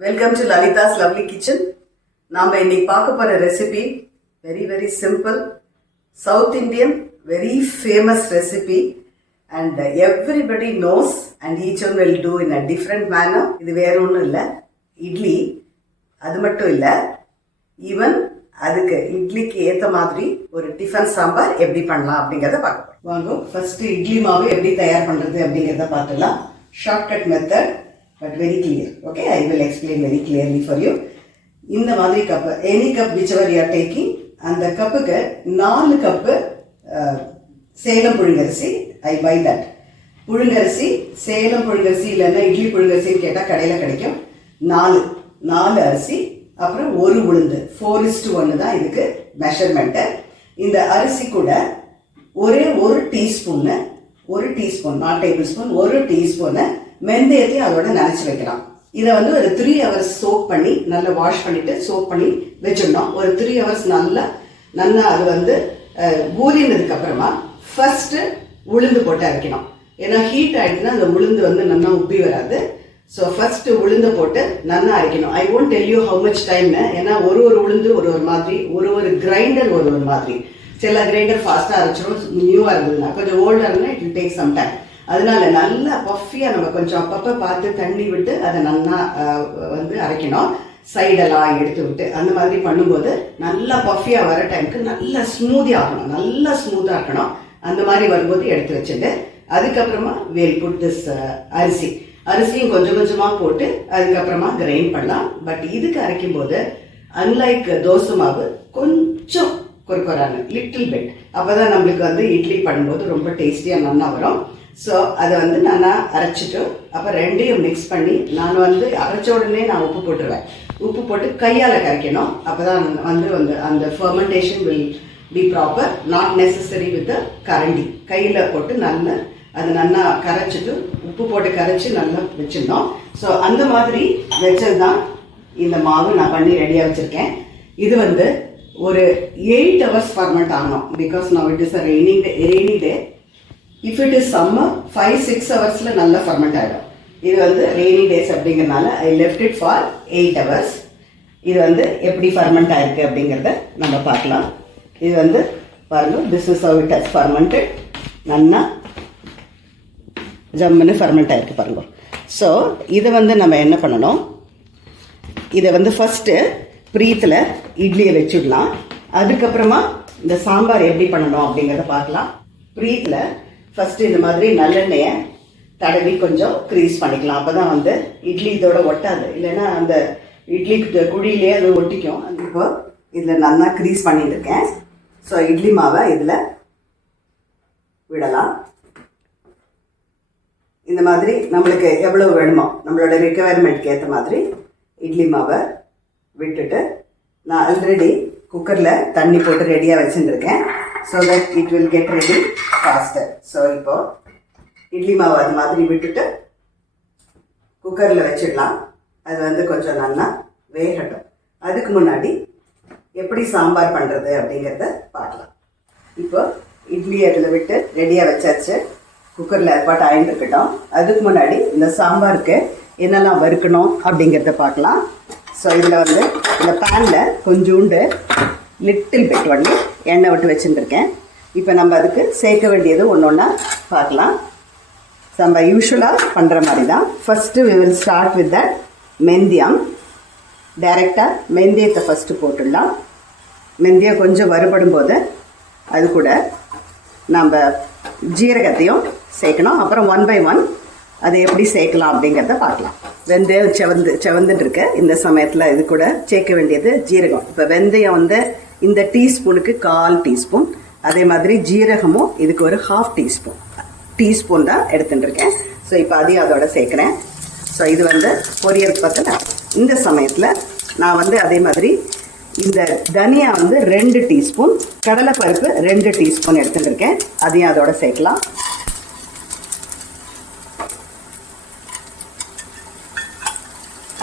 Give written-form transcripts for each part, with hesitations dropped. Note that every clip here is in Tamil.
Welcome to Lalitha's lovely kitchen. நாம் இன்னைக்கு பார்க்க போகிற recipe very simple, south Indian very famous recipe and everybody knows and each one will do in a different manor. இது வேற ஒன்றும் இல்லை, இட்லி. அது மட்டும் இல்லை, ஈவன் அதுக்கு இட்லிக்கு ஏற்ற மாதிரி ஒரு டிஃபன் சாம்பார் எப்படி பண்ணலாம் அப்படிங்கிறத பார்க்க போகிறோம். வாங்க, ஃபர்ஸ்ட் இட்லி மாவு எப்படி தயார் பண்ணுறது அப்படிங்கிறத பார்த்துலாம். Shortcut method but very clear. Okay, I will explain very clearly for you. இந்த மாதிரி cup, any cup whichever you are taking, அந்த கப்புக்கு 4 கப்பு சேலம் புழுங்கரிசி. I buy that. புழுங்கரிசி, சேலம் புழுங்கரிசி இல்லைன்னா இட்லி புழுங்கரிசின்னு கேட்டால் கடையில் கிடைக்கும். 4 அரிசி, அப்புறம் 1 உளுந்து. 4:1 தான் இதுக்கு மெஷர்மெண்ட்டு. இந்த அரிசி கூட ஒரே 1 டீஸ்பூன்னு, 1 teaspoon, not tablespoon, 1 teaspoon வெந்தயத்தையும் அதோட நினைச்சு வைக்கலாம். இதை வந்து ஒரு 3 hours சோக் பண்ணி, நல்லா வாஷ் பண்ணிட்டு சோக் பண்ணி வச்சிடணும். ஒரு 3 hours நல்லா அது வந்து ஊறினதுக்கு அப்புறமா ஃபர்ஸ்ட் உளுந்து போட்டு அரைக்கணும். ஏன்னா ஹீட் ஆயிடுச்சுன்னா அந்த உளுந்து வந்து நல்லா உப்பி வராது. ஸோ ஃபர்ஸ்ட் உளுந்து போட்டு நல்லா அரைக்கணும். I won't tell you how much டைம்னு, ஏன்னா ஒரு உளுந்து ஒரு மாதிரி, ஒரு கிரைண்டர் ஒரு மாதிரி. சில கிரைண்டர் ஃபாஸ்ட்டாக அரைச்சிடும், நியூவாக இருந்ததுன்னா. கொஞ்சம் ஓல்டாக இருந்தால் it will take some time. அதனால நல்லா பஃபியாக நம்ம கொஞ்சம் அப்பப்போ பார்த்து தண்ணி விட்டு அதை நல்லா வந்து அரைக்கணும். சைடெல்லாம் எடுத்து விட்டு அந்த மாதிரி பண்ணும்போது நல்லா பஃபியாக வர டைமுக்கு நல்லா ஸ்மூதியாக ஆகணும், நல்லா ஸ்மூத்தாக இருக்கணும். அந்த மாதிரி வரும்போது எடுத்து வச்சுட்டு அதுக்கப்புறமா வேல் புட் திஸ் அரிசியும் கொஞ்சம் கொஞ்சமாக போட்டு அதுக்கப்புறமா கிரைண்ட் பண்ணலாம். பட் இதுக்கு அரைக்கும் போது அன்லைக் தோசை மாவு கொஞ்சம் கொரகொரான்னு, லிட்டில் பிட், அப்போதான் நம்மளுக்கு வந்து இட்லி பண்ணும்போது ரொம்ப டேஸ்டியாக நல்லா வரும். ஸோ அதை வந்து நான் அரைச்சிட்டு அப்போ ரெண்டையும் மிக்ஸ் பண்ணி நான் வந்து அரைச்ச உடனே நான் உப்பு போட்டுருவேன். உப்பு போட்டு கையால் கரைக்கணும். அப்போ தான் வந்து அந்த fermentation will be proper, not necessary with கரண்டி. கையில் போட்டு நல்லா கரைச்சிட்டு உப்பு போட்டு கரைச்சி நல்லா வச்சிடணும். ஸோ அந்த மாதிரி வச்சது தான் இந்த மாவு நான் பண்ணி ரெடியாக வச்சுருக்கேன். இது வந்து ஒரு 8 hours ஃபர்மெண்ட் ஆகணும். Because now it is a rainy day. If it is summer 5-6 ஹவர்ஸில் நல்லா ஃபர்மெண்ட் ஆகிடும். இது வந்து ரெய்னி டேஸ் அப்படிங்கிறனால I left it for 8 hours. இது வந்து எப்படி ஃபர்மெண்ட் ஆயிருக்கு அப்படிங்கிறத நம்ம பார்க்கலாம். இது வந்து பாருங்கள், this is how it has fermented. நல்லா ஜம்முன்னு ஃபர்மெண்ட் ஆயிருக்கு பாருங்க. ஸோ இதை வந்து நம்ம என்ன பண்ணணும், இதை வந்து ஃபஸ்ட்டு ப்ரீத்தில் இட்லியை வச்சுடலாம். அதுக்கப்புறமா இந்த சாம்பார் எப்படி பண்ணணும் அப்படிங்கிறத பார்க்கலாம். ப்ரீத்தில் ஃபஸ்ட்டு இந்த மாதிரி நல்லெண்ணெயை தடவி கொஞ்சம் க்ரீஸ் பண்ணிக்கலாம். அப்போ தான் வந்து இட்லி இதோட ஒட்டாது, இல்லைன்னா அந்த இட்லி குழியிலே அது ஒட்டிக்கும். இப்போ இதில் நல்லா க்ரீஸ் பண்ணிட்டு இருக்கேன். ஸோ இட்லி மாவை இதில் விடலாம். இந்த மாதிரி நம்மளுக்கு எவ்வளோ வேணுமோ நம்மளோட ரெக்குவயர்மெண்ட்க்கு ஏற்ற மாதிரி இட்லி மாவை விட்டுட்டு, நான் ஆல்ரெடி குக்கரில் தண்ணி போட்டு ரெடியாக வச்சுருக்கேன். So that it will get ready faster. So இப்போ இட்லி மாவு அது மாதிரி விட்டுட்டு குக்கரில் வச்சிடலாம். அது வந்து கொஞ்சம் நல்லா வேகட்டும். அதுக்கு முன்னாடி எப்படி சாம்பார் பண்ணுறது அப்படிங்கிறத பார்க்கலாம். இப்போ இட்லி அதில் விட்டு ரெடியாக வச்சாச்சு. குக்கரில் ஏற்பாடு ஆகிட்டுருக்கட்டும். அதுக்கு முன்னாடி இந்த சாம்பாருக்கு என்னெல்லாம் வறுக்கணும் அப்படிங்கிறத பார்க்கலாம். ஸோ இதில் வந்து இந்த பேனில் கொஞ்சோண்டு லிட்டில் பிட் பண்ணி எண்ணெய் விட்டு வச்சுருக்கேன். இப்போ நம்ம அதுக்கு சேர்க்க வேண்டியது ஒன்று பார்க்கலாம். நம்ம யூஸ்வலாக பண்ணுற மாதிரி தான். First we will start with that மெந்தியம். டைரெக்டாக மெந்தியத்தை ஃபஸ்ட்டு போட்டுடலாம். மெந்தியம் கொஞ்சம் வறுபடும் போது அது கூட நம்ம ஜீரகத்தையும் சேர்க்கணும். அப்புறம் 1 by 1 அதை எப்படி சேர்க்கலாம் அப்படிங்கிறத பார்க்கலாம். வெந்தயம் செவந்துட்டு இருக்கு. இந்த சமயத்தில் இது கூட சேர்க்க வேண்டியது ஜீரகம். இப்போ வெந்தயம் வந்து இந்த டீஸ்பூனுக்கு 1/4 டீஸ்பூன், அதே மாதிரி ஜீரகமும் இதுக்கு ஒரு 1/2 டீஸ்பூன் தான் எடுத்துட்டுருக்கேன். ஸோ இப்போ அதையும் அதோட சேர்க்குறேன். ஸோ இது வந்து பொரியல் பார்த்தா இந்த சமயத்தில் நான் வந்து அதே மாதிரி இந்த தனியா வந்து 2 டீஸ்பூன், கடலைப்பருப்பு 2 டீஸ்பூன் எடுத்துட்டுருக்கேன். அதையும் அதோட சேர்க்கலாம்.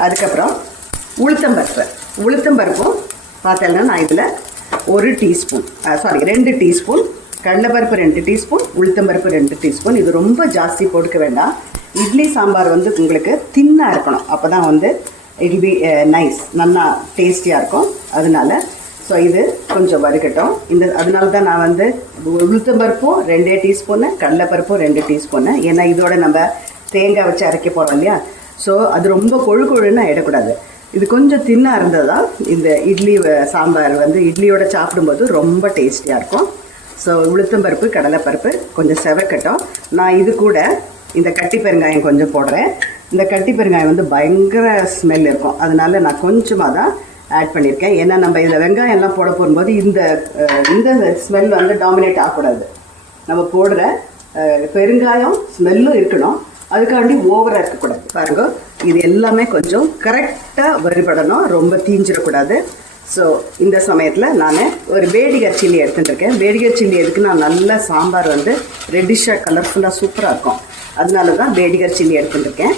அதுக்கப்புறம் உளுத்தம்பருப்பும் பார்த்தேன்னா நான் இதில் 1 டீஸ்பூன், 2 டீஸ்பூன் கடலைப்பருப்பு, 2 டீஸ்பூன் உளுத்தம்பருப்பு, 2 டீஸ்பூன். இது ரொம்ப ஜாஸ்தி போட்டுக்க வேண்டாம். இட்லி சாம்பார் வந்து உங்களுக்கு தின்னாக இருக்கணும். அப்போ தான் வந்து இட் பி நைஸ், நல்லா டேஸ்டியாக இருக்கும். அதனால ஸோ இது கொஞ்சம் வறுக்கட்டும். அதனால தான் நான் வந்து உளுத்தம்பருப்பும் 2 டீஸ்பூனு, கடலைப்பருப்பும் 2 டீஸ்பூனு. ஏன்னா இதோட நம்ம தேங்காய் வச்சு அரைக்க போகிறோம் இல்லையா. ஸோ அது ரொம்ப கொழுன்னு ஆகிடக்கூடாது. இது கொஞ்சம் தின்னாக இருந்தது தான் இந்த இட்லி சாம்பார் வந்து இட்லியோட சாப்பிடும்போது ரொம்ப டேஸ்டியாக இருக்கும். ஸோ உளுத்தம்பருப்பு, கடலைப்பருப்பு கொஞ்சம் செவக்கட்டும். நான் இது கூட இந்த கட்டி பெருங்காயம் கொஞ்சம் போடுறேன். இந்த கட்டி பெருங்காயம் வந்து பயங்கர ஸ்மெல் இருக்கும். அதனால நான் கொஞ்சமாக தான் ஆட் பண்ணியிருக்கேன். ஏன்னா நம்ம இதில் வெங்காயம்லாம் போட போகும்போது இந்த ஸ்மெல் வந்து டாமினேட் ஆகக்கூடாது. நம்ம போடுற பெருங்காயம் ஸ்மெல்லும் இருக்கணும், அதுக்காண்டி ஓவராக இருக்கக்கூடாது. பாருங்க, இது எல்லாமே கொஞ்சம் கரெக்டாக வறுபடணும், ரொம்ப தீஞ்சிடக்கூடாது. ஸோ இந்த சமயத்தில் நான் ஒரு பேடிகர் சில்லி எடுத்துட்டுருக்கேன். பேடிகர் சில்லி எதுக்கு, நான் நல்ல சாம்பார் வந்து ரெட்டிஷாக கலர்ஃபுல்லாக சூப்பராக இருக்கும். அதனால தான் பேடிகர் சில்லி எடுத்துட்டுருக்கேன்.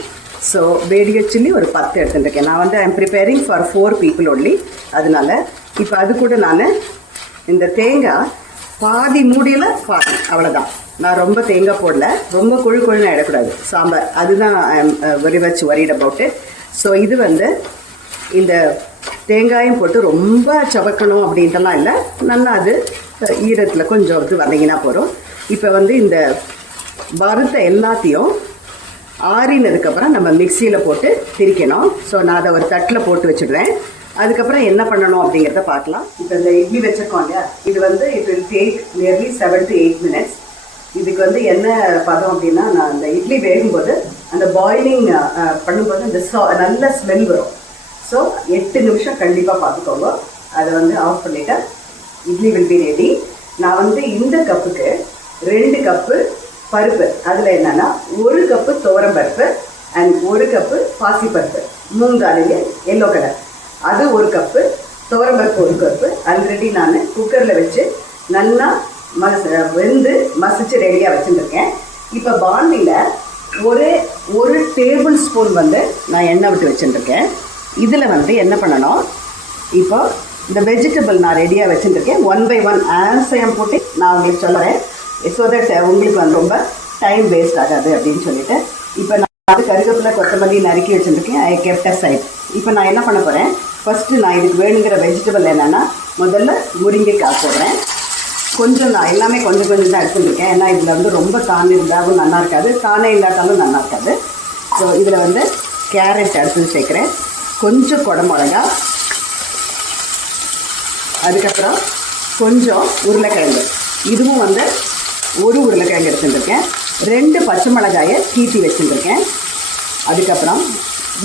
ஸோ பேடிகர் சில்லி ஒரு 10 எடுத்துட்டுருக்கேன். நான் வந்து I am preparing for 4 people only. அதனால இப்போ அது கூட நான் இந்த தேங்காய் பாதி மூடியில் பாதி, அவ்வளோதான். நான் ரொம்ப தேங்காய் போடல, ரொம்ப கொழுன்னு ஆகிடக்கூடாது சாம்பார். அதுதான் I am very much worried about it. So இது வந்து இந்த தேங்காயும் போட்டு ரொம்ப சவக்கணும் அப்படின்ட்டுலாம் இல்லை, நல்லா அது ஈரத்தில் கொஞ்சம் இது வந்தீங்கன்னா போகிறோம். இப்போ வந்து இந்த வறுத்த எல்லாத்தையும் ஆறினதுக்கப்புறம் நம்ம மிக்சியில் போட்டு திரிக்கணும். ஸோ நான் அதை ஒரு தட்டில் போட்டு வச்சுடுவேன். அதுக்கப்புறம் என்ன பண்ணணும் அப்படிங்கிறத பார்க்கலாம். இப்போ இந்த இட்லி வச்சுருக்கோம் இல்லையா, இது வந்து it will take nearly 7 to 8 minutes. இதுக்கு வந்து என்ன பதம் அப்படின்னா, நான் அந்த இட்லி வேகும்போது அந்த பாயிலிங் பண்ணும்போது இந்த நல்ல ஸ்மெல் வரும். ஸோ 8 நிமிஷம் கண்டிப்பாக பார்த்துக்கோங்க. அதை வந்து ஆஃப் பண்ணிவிட்டு இட்லி வில் பி ரெடி. நான் வந்து இந்த கப்புக்கு 2 கப்பு பருப்பு, அதில் என்னென்னா 1 கப்பு துவரம் பருப்பு அண்ட் 1 கப்பு பாசிப்பருப்பு, மூங்காலையே எல்லோ கலர், அது 1 கப்பு, துவரம் பருப்பு 1 கப்பு ஆல்ரெடி நான் குக்கரில் வச்சு நல்லா வெந்து மசிச்சு ரெடியாக வச்சுருக்கேன். இப்போ பாண்டியில் ஒரு டேபிள் ஸ்பூன் வந்து நான் எண்ணெய் விட்டு வச்சுருக்கேன். இதில் வந்து என்ன பண்ணணும், இப்போ இந்த வெஜிடபிள் நான் ரெடியாக வச்சுருக்கேன். 1 by 1 ஆன்சயம் போட்டு நான் உங்களுக்கு சொல்லுறேன். ஸோ தட் உங்களுக்கு வந்து ரொம்ப டைம் வேஸ்ட் ஆகாது அப்படின்னு சொல்லிட்டு. இப்போ நான் வந்து கருவேப்பிலை, கொத்தமல்லி நறுக்கி வச்சுருக்கேன். ஐ கெப்ட் அசைட். இப்போ நான் என்ன பண்ண போகிறேன், ஃபஸ்ட்டு நான் இதுக்கு வேணுங்கிற வெஜிடபிள் என்னென்னா, முதல்ல முருங்கைக்காய் போடுறேன். கொஞ்சம் நான் எல்லாமே கொஞ்சம் தான் எடுத்துருக்கேன். ஏன்னா இதில் வந்து ரொம்ப தானே இருந்தாலும் நல்லா இருக்காது, தானே இல்லாட்டாலும் நல்லா இருக்காது. ஸோ இதில் வந்து கேரட் எடுத்து சேர்க்குறேன், கொஞ்சம் குடமிளகா, அதுக்கப்புறம் கொஞ்சம் உருளைக்கிழங்கு, இதுவும் வந்து 1 உருளைக்கிழங்கு எடுத்துட்டுருக்கேன். 2 பச்சை மிளகாயை கீட்டி வச்சுட்டுருக்கேன். அதுக்கப்புறம்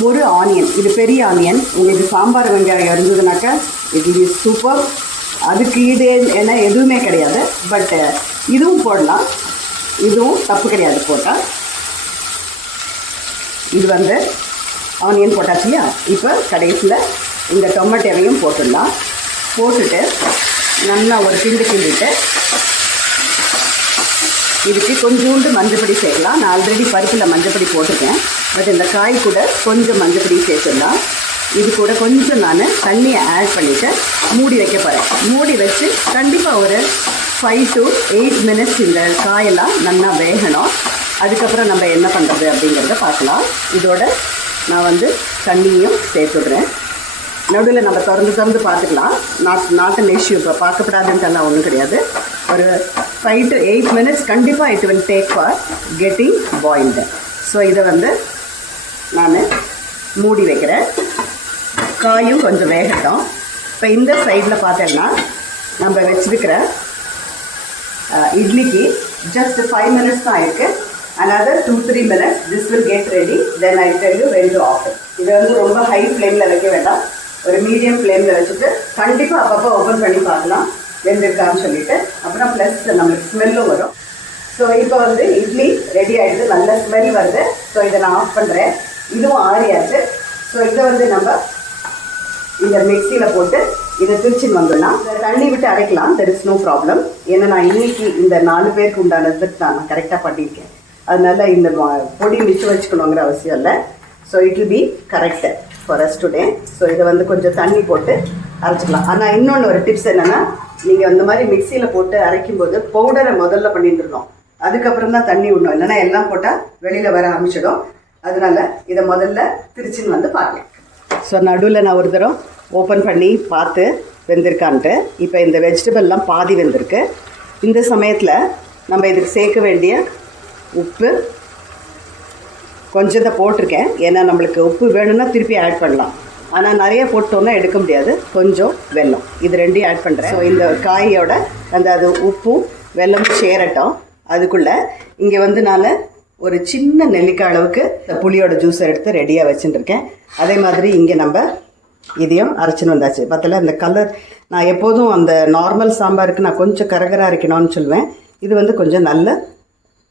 1 ஆனியன், இது பெரிய ஆனியன். உங்களுக்கு சாம்பார் வெங்காயம் இருந்ததுனாக்கா இட் வில் பி சூப்பர். அதுக்கு ஈடு ஏன்னா எதுவுமே கிடையாது, பட் இதுவும் போடலாம், இதுவும் தப்பு கிடையாது போட்டால். இது வந்து ஆனியன் போட்டாச்சு இல்லையா. இப்போ கடைசியில் இந்த டொமேட்டோவையும் போட்டுடலாம். போட்டுட்டு நல்லா ஒரு கிண்டிட்டு இதுக்கு கொஞ்சோண்டு மஞ்சப்பொடி சேர்க்கலாம். நான் ஆல்ரெடி பருப்பில் மஞ்சப்பொடி போட்டிருக்கேன், பட் இந்த காய் கூட கொஞ்சம் மஞ்சப்பொடி சேர்த்துடலாம். இது கூட கொஞ்சம் நான் தண்ணியை ஆட் பண்ணிவிட்டு மூடி வைக்க போகிறேன். மூடி வச்சு கண்டிப்பாக ஒரு 5 to 8 minutes இந்த காயெல்லாம் நல்லா வேகணும். அதுக்கப்புறம் நம்ம என்ன பண்ணுறது அப்படிங்கிறத பார்க்கலாம். இதோட நான் வந்து தண்ணியும் சேர்த்துடுறேன். நடுவில் நம்ம திறந்து பார்த்துக்கலாம். Not an issue. இப்போ பார்க்கப்படாதுன்ட்டுலாம் ஒன்றும் கிடையாது. ஒரு 5 to 8 minutes கண்டிப்பாக it will take for getting boiled. So இதை வந்து நான் மூடி வைக்கிறேன். காயும் கொஞ்சம் வேகட்டும். இப்போ இந்த சைடில் பார்த்தேன்னா நம்ம வச்சுருக்கிற இட்லிக்கு ஜஸ்ட் 5 minutes தான் இருக்குது. another 2-3 minutes this will get ready, then I tell you when to off it. இது வந்து ரொம்ப ஹை ஃப்ளேமில் வைக்க வேண்டாம், ஒரு மீடியம் ஃப்ளேமில் வச்சுட்டு கண்டிப்பாக அப்பப்போ ஓப்பன் பண்ணி பார்க்கலாம் வெந்திருக்கான்னு சொல்லிட்டு. அப்புறம் ப்ளஸ் நம்மளுக்கு ஸ்மெல்லும் வரும். ஸோ இப்போ வந்து இட்லி ரெடி ஆகிடுது, நல்ல ஸ்மெல் வருது. ஸோ இதை நான் ஆஃப் பண்ணுறேன். இதுவும் ஆறியாச்சு. ஸோ இதை வந்து நம்ம இந்த மிக்சியில் போட்டு இதை திருச்சின்னு வந்துடலாம். தண்ணி விட்டு அரைக்கலாம், தெர் இஸ் நோ ப்ராப்ளம். ஏன்னா நான் இன்னைக்கு இந்த 4 பேருக்கு உண்டானதுக்கு நான் கரெக்டாக பண்ணியிருக்கேன். அதனால இந்த பொடி மிச்சம் வச்சுக்கணுங்கிற அவசியம் இல்லை. So it will be correct for us today. So இதை வந்து கொஞ்சம் தண்ணி போட்டு அரைச்சிக்கலாம். ஆனால் இன்னொன்று ஒரு டிப்ஸ் என்னென்னா, நீங்கள் அந்த மாதிரி மிக்சியில் போட்டு அரைக்கும்போது பவுடரை முதல்ல பண்ணிட்டுருந்தோம், அதுக்கப்புறம் தான் தண்ணி விடணும். இல்லைன்னா எல்லாம் போட்டால் வெளியில் வர ஆரம்பிச்சிடும். அதனால இதை முதல்ல திருச்சின்னு வந்து பார்க்கலாம். ஸோ நடுவில் நான் ஒரு தரம் ஓப்பன் பண்ணி பார்த்து வெந்திருக்கான்ட்டு. இப்போ இந்த வெஜிடபிள்லாம் பாதி வெந்திருக்கு. இந்த சமயத்தில் நம்ம இதுக்கு சேர்க்க வேண்டிய உப்பு கொஞ்சத்தை போட்டிருக்கேன். ஏன்னா நம்மளுக்கு உப்பு வேணும்னா திருப்பி ஆட் பண்ணலாம். ஆனால் நிறைய போட்டோன்னா எடுக்க முடியாது. கொஞ்சம் வெல்லம், இது ரெண்டையும் ஆட் பண்ணுறேன். ஸோ இந்த காயோட அது உப்பும் வெல்லமும் சேரட்டும். அதுக்குள்ளே இங்கே வந்து நான் ஒரு சின்ன நெல்லிக்காய் அளவுக்கு புளியோட ஜூஸை எடுத்து ரெடியாக வச்சுட்டுருக்கேன். அதே மாதிரி இங்கே நம்ம இதையும் அரைச்சின்னு வந்தாச்சு. பத்தில் இந்த கலர் நான் எப்போதும் அந்த நார்மல் சாம்பாருக்கு நான் கொஞ்சம் கரகராக அரைக்கணும்னு சொல்லுவேன். இது வந்து கொஞ்சம் நல்ல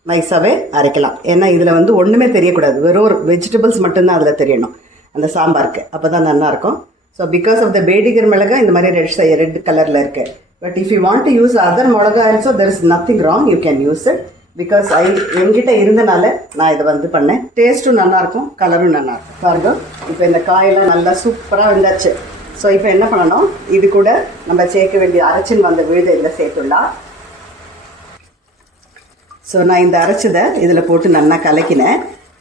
நைஸாகவே அரைக்கலாம். ஏன்னா இதில் வந்து ஒன்றுமே தெரியக்கூடாது, வெறும் ஒரு வெஜிடபிள்ஸ் மட்டும்தான் அதில் தெரியணும் அந்த சாம்பாருக்கு. அப்போ தான் நல்லாயிருக்கும். So because of the Byadgi மிளகாய் இந்த மாதிரி ரெட் கலரில் இருக்குது. But if you want to use other மிளகாய் also there is nothing wrong, you can use it. Because என்கிட்ட இருந்தனால நான் இதை வந்து பண்ணேன். டேஸ்ட்டும் நல்லாயிருக்கும், கலரும் நல்லாயிருக்கும். பாருங்க, இப்போ இந்த காயெல்லாம் நல்லா சூப்பராக வெந்தாச்சு. ஸோ இப்போ என்ன பண்ணணும், இது கூட நம்ம சேர்க்க வேண்டிய அரைச்சின்னு வந்த விழுதை இதில் சேர்த்துடலாம். ஸோ நான் இந்த அரைச்சதை இதில் போட்டு நல்லா கலக்கினேன்.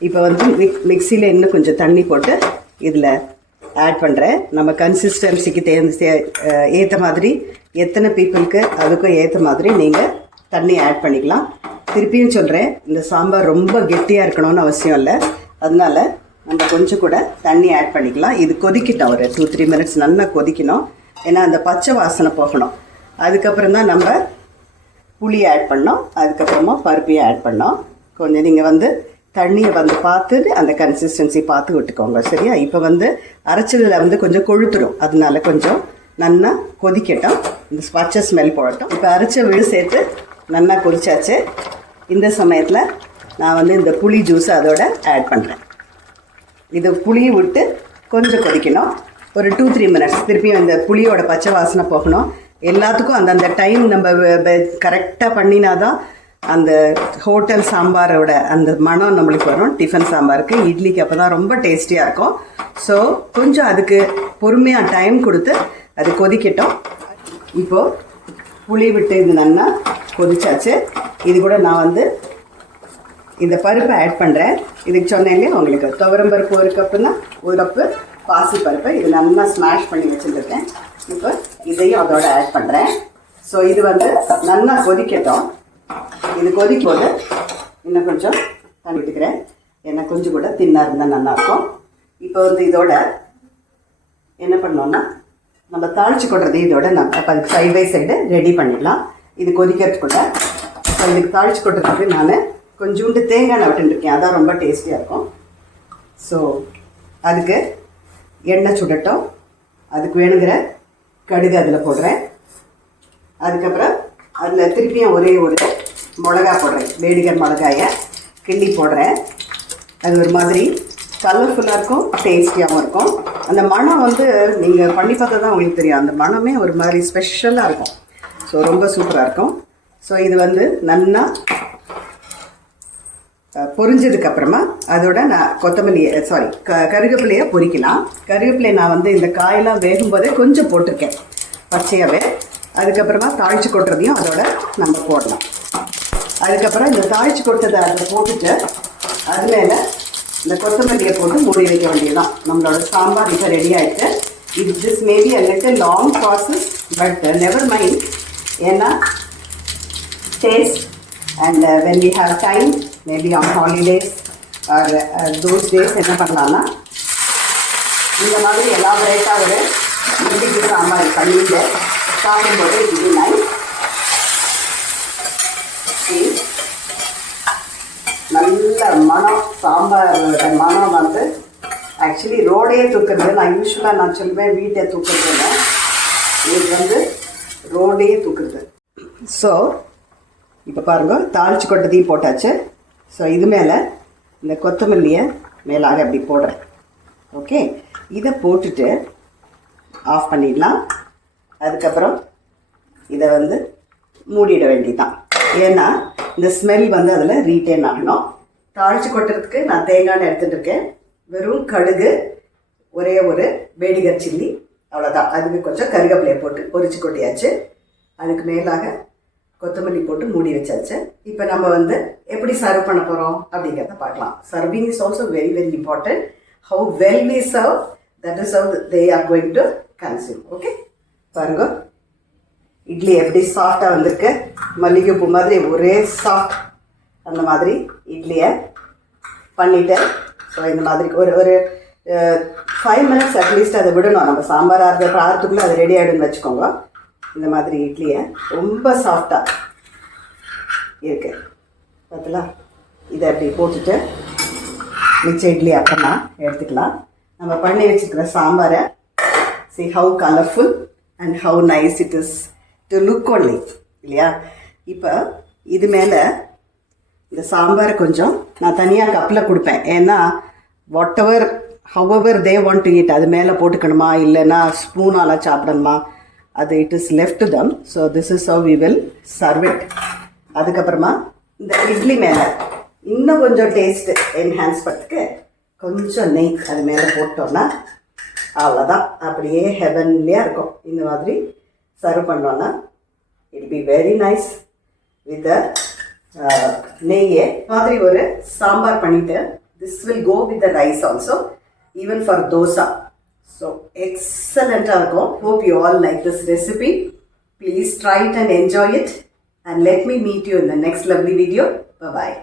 இப்போ வந்து மிக்சியில் இன்னும் கொஞ்சம் தண்ணி போட்டு இதில் ஆட் பண்ணுறேன். நம்ம கன்சிஸ்டன்சிக்கு ஏற்ற மாதிரி, எத்தனை பீப்புளுக்கு அதுக்கும் ஏற்ற மாதிரி நீங்கள் தண்ணி ஆட் பண்ணிக்கலாம். திருப்பியும் சொல்கிறேன், இந்த சாம்பார் ரொம்ப கெட்டியாக இருக்கணும்னு அவசியம் இல்லை. அதனால நம்ம கொஞ்சம் கூட தண்ணி ஆட் பண்ணிக்கலாம். இது கொதிக்கிட்டோம், ஒரு 2-3 மினிட்ஸ் நல்லா கொதிக்கணும். ஏன்னா அந்த பச்சை வாசனை போகணும். அதுக்கப்புறம் தான் நம்ம புளியை ஆட் பண்ணோம், அதுக்கப்புறமா பருப்பையும் ஆட் பண்ணோம். கொஞ்சம் நீங்கள் வந்து தண்ணியை வந்து பார்த்துட்டு அந்த கன்சிஸ்டன்சி பார்த்து விட்டுக்கோங்க, சரியா? இப்போ வந்து அரைச்சதில் வந்து கொஞ்சம் கொழுத்துடும், அதனால கொஞ்சம் நல்லா கொதிக்கட்டும், இந்த பச்சை ஸ்மெல் போடட்டும். இப்போ அரைச்ச விழு சேர்த்து நல்லா கொதிச்சாச்சு. இந்த சமயத்தில் நான் வந்து இந்த புளி ஜூஸை அதோட ஆட் பண்ணுறேன். இது புளியை விட்டு கொஞ்சம் கொதிக்கணும், ஒரு 2-3 மினிட்ஸ். திருப்பியும் இந்த புளியோட பச்சை வாசனை போகணும். எல்லாத்துக்கும் அந்தந்த டைம் நம்ம கரெக்டாக பண்ணினாதான் அந்த ஹோட்டல் சாம்பாரோட அந்த மனம் நம்மளுக்கு வரும். டிஃபன் சாம்பாருக்கு, இட்லிக்கு அப்போ தான் ரொம்ப டேஸ்டியாக இருக்கும். ஸோ கொஞ்சம் அதுக்கு பொறுமையாக டைம் கொடுத்து அது கொதிக்கட்டும். இப்போது புளி விட்டு இது நல்லா கொதிச்சாச்சு. இது கூட நான் வந்து இந்த பருப்பை ஆட் பண்ணுறேன். இதுக்கு சொன்னேன் இல்லையா உங்களுக்கு, துவரம் பருப்பு 1 கப்புன்னா 1 கப்பு பாசி பருப்பை இது நல்லா ஸ்மாஷ் பண்ணி வச்சுருக்கேன். இப்போ இதையும் அதோட ஆட் பண்ணுறேன். ஸோ இது வந்து நல்லா கொதிக்கட்டும். இது கொதிக்கும் போது இன்னும் கொஞ்சம் தண்ணி விட்டுக்கிறேன், ஏன்னா கொஞ்சம் கூட தின்னாக இருந்தால் நல்லாயிருக்கும். இப்போ வந்து இதோட என்ன பண்ணோன்னா நம்ம தாளிச்சு கொட்டுறது இதோட நம்ம அப்போ அதுக்கு சைட் பை சைடு ரெடி பண்ணிடலாம். இது கொதிக்கிறதுக்குள்ள ஸோ இதுக்கு தாளிச்சு கொட்டுறதுக்கு நான் கொஞ்சோண்டு தேங்காய் விட்டுருக்கேன், அதான் ரொம்ப டேஸ்டியாக இருக்கும். ஸோ அதுக்கு எண்ணெய் சுடட்டும். அதுக்கு வேணுங்கிற கடுகு அதில் போடுறேன். அதுக்கப்புறம் அதில் திருப்பியும் ஒரே ஒரு மிளகா போடுறேன், வேடிகர் மிளகாயை கிள்ளி போடுறேன். அது ஒரு மாதிரி கலர்ஃபுல்லாக இருக்கும், டேஸ்டியாகவும் இருக்கும். அந்த மணம் வந்து நீங்கள் பண்ணி பார்த்தா தான் உங்களுக்கு தெரியும், அந்த மணமே ஒரு மாதிரி ஸ்பெஷலாக இருக்கும். ஸோ ரொம்ப சூப்பராக இருக்கும். ஸோ இது வந்து நல்லா பொரிஞ்சதுக்கப்புறமா அதோட நான் கருவேப்பிலையை பொரிக்கலாம். கருவேப்பிலையை நான் வந்து இந்த காயெல்லாம் வேகும்போதே கொஞ்சம் போட்டிருக்கேன் பச்சையாகவே. அதுக்கப்புறமா தாளித்து கொட்டுறதையும் அதோட நம்ம போடலாம். அதுக்கப்புறம் இந்த தாளித்து கொட்டதை அதில் போட்டுட்டு அது மேலே இந்த கொத்தமல்லியை போட்டு மூடி வைக்க வேண்டியதுதான். நம்மளோட சாம்பார் இப்போ ரெடி ஆகிட்டு. This maybe a little long process, but never mind. ஏன்னா taste and when we have time, maybe on holidays or those days என்ன பண்ணலான்னா இந்த மாதிரி எலாபரேட்டாக ஒரு இட்லிக்கு சாம்பார் பண்ணிட்டு சாப்பிடும்போது இது நைஸ். நல்ல மனம், சாம்பாரோட மனம் வந்து ஆக்சுவலி ரோடையே தூக்குறது. நான் யூஸ்வலாக நான் சொல்லுவேன் வீட்டை தூக்குறதுன்னு, இது வந்து ரோடையே தூக்குறது. ஸோ இப்போ பாருங்கள், தாளிச்சு கொட்டதையும் போட்டாச்சு. ஸோ இது மேலே இந்த கொத்தமல்லியை மேலாக அப்படி போடுறேன். ஓகே, இதை போட்டுட்டு ஆஃப் பண்ணிடலாம். அதுக்கப்புறம் இதை வந்து மூடிட வேண்டியதுதான். ஏன்னா இந்த ஸ்மெல் வந்து அதில் ரீட்டைன் ஆகணும். தாளித்து கொட்டுறதுக்கு நான் தேங்காய் எடுத்துகிட்டு இருக்கேன். வெறும் கடுகு, ஒரே ஒரு வேடிகர் சில்லி, அவ்வளோதான். அதுக்கு கொஞ்சம் கருவேப்பிலையை போட்டு பொரிச்சு கொட்டியாச்சு. அதுக்கு மேலாக கொத்தமல்லி போட்டு மூடி வச்சாச்சு. இப்போ நம்ம வந்து எப்படி சர்வ் பண்ண போகிறோம் அப்படிங்கிறத பார்க்கலாம். Serving is also very very important. How well we serve that is how they are going to consume. Okay, பாருங்க இட்லி எப்படி சாஃப்டாக வந்திருக்கு, மல்லிகைப்பூ மாதிரி ஒரே சாஃப்ட். அந்த மாதிரி இட்லியை பண்ணிவிட்டு ஸோ இந்த மாதிரி ஒரு 5 minutes அட்லீஸ்ட் அதை விடணும். நம்ம சாம்பார் ஆறுறதுக்குள்ளே அது ரெடி ஆகிடுன்னு வச்சுக்கோங்க. இந்த மாதிரி இட்லியை ரொம்ப சாஃப்டாக இருக்கு பார்த்தலாம். இதை அப்படி போட்டுட்டு மிச்ச இட்லி அப்புறமா எடுத்துக்கலாம். நம்ம பண்ணி வச்சுருக்கிற சாம்பாரை see how colorful and how nice it is to look only, இல்லையா? இப்போ இது மேலே இந்த சாம்பாரை கொஞ்சம் நான் தனியாக கப்பில் கொடுப்பேன். ஏன்னா whatever however they want to eat அது மேலே போட்டுக்கணுமா இல்லைன்னா ஸ்பூனால் சாப்பிடணுமா, அது it is left to them. So this is how we will serve it. அதுக்கப்புறமா இந்த இட்லி மேலே இன்னும் கொஞ்சம் டேஸ்ட்டு என்ஹான்ஸ் பண்ணுறதுக்கு கொஞ்சம் நெய் அது மேலே போட்டோன்னா அவ்வளோதான், அப்படியே ஹெவன்லியாக இருக்கும். இந்த மாதிரி சர்வ் பண்ணோன்னா it be very nice with நெய்யே மாதிரி ஒரு சாம்பார் பண்ணிவிட்டு this will go with the rice also, even for dosa. So எக்ஸலண்ட்டாக இருக்கும். Hope you all like this recipe. Please try it and enjoy it. And let me meet you in the next lovely video. Bye-bye.